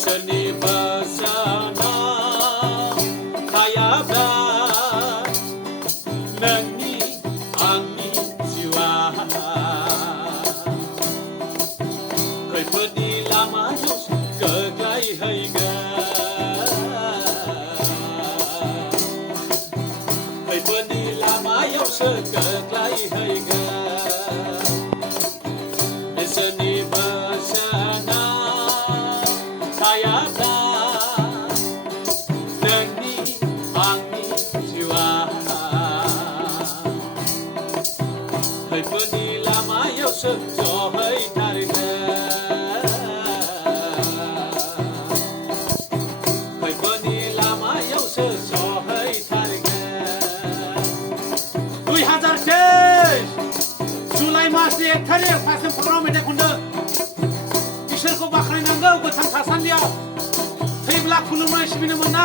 Seni basana kayabla nani ani jiwa Khởi phớt đi làm áo cờ gai hay ga Khởi phớt đi làm áo cờ gai hay ga Seni basana kayabla nani ani jiwa Khởi phớt đi làm áo cho hơi thải ga Khởi phớt đi làm áo cho hơi thải ga 2003 Julai mas ni tharir fashion program ini kunder Isher ko bakrai nangau ko tham thasan dia Thei blak kulumai shibina mana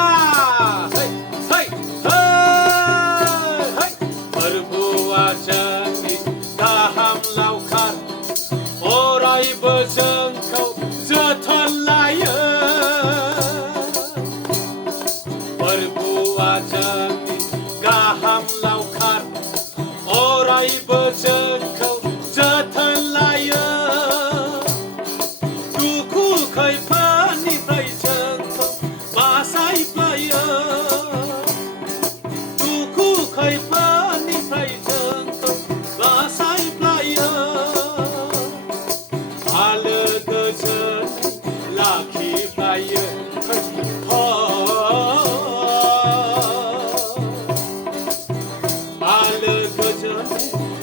Hey hey hey hey Berbuat jadi taham laukar Orai berjengkau zetan layan Berbuat jadi taham laukar Orai berjengkau zetan layan Duku khởi pani prai jengkau masai playan Duku khởi pani prai jengkau masai playan Ale gejen laki playan Ale gejen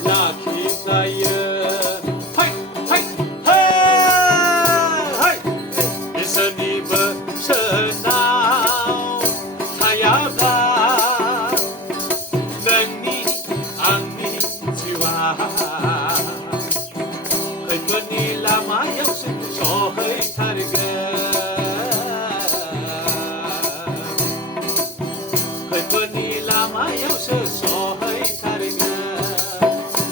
laki playan Hai hai hai hai Seni bersenau kayabla nani ani jiwa Khởi phớt đi làm áo cho hơi thải ga Khởi phớt đi làm áo cho hơi thải ga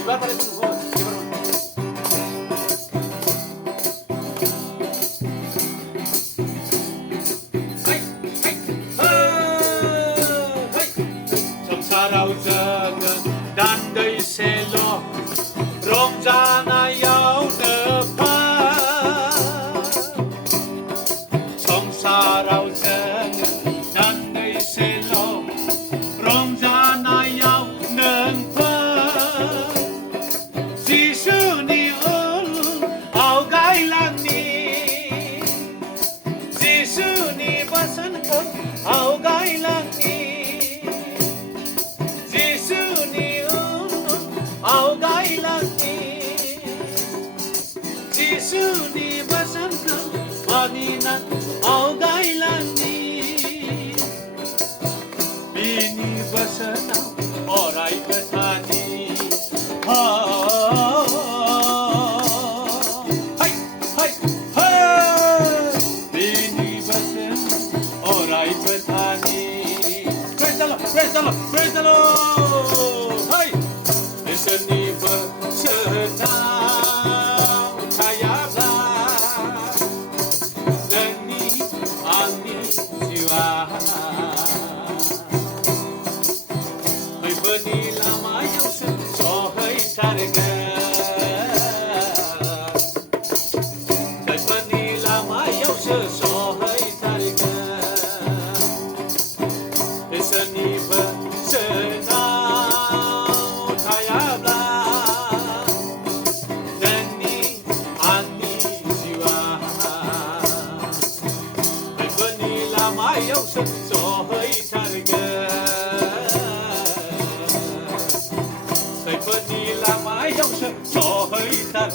Iba pada tu ho iba Sarau jangan dan dei selo Romjana yau depan Sarau jangan dan dei selo Romjana yau depan Jisu ni ulun au gai lang ni Jisu ni basan kon au gai lang ni Au gai lagi Jisu ni basanta Paninan au gai lagi Bini basana Orai ketani Hai hai hai Bini basana Orai ketani Praise the Lord, praise the Lord, praise the Lord Hai Seni bersenau kayabla nani ani jiwa Khởi phớt đi làm áo cho hơi thải ga Khởi phớt đi làm áo cho hơi thải ga Seni bersenau kayabla nani ani jiwa Khởi phớt đi làm áo cho hơi thải ga Khởi phớt đi làm áo cho hơi thải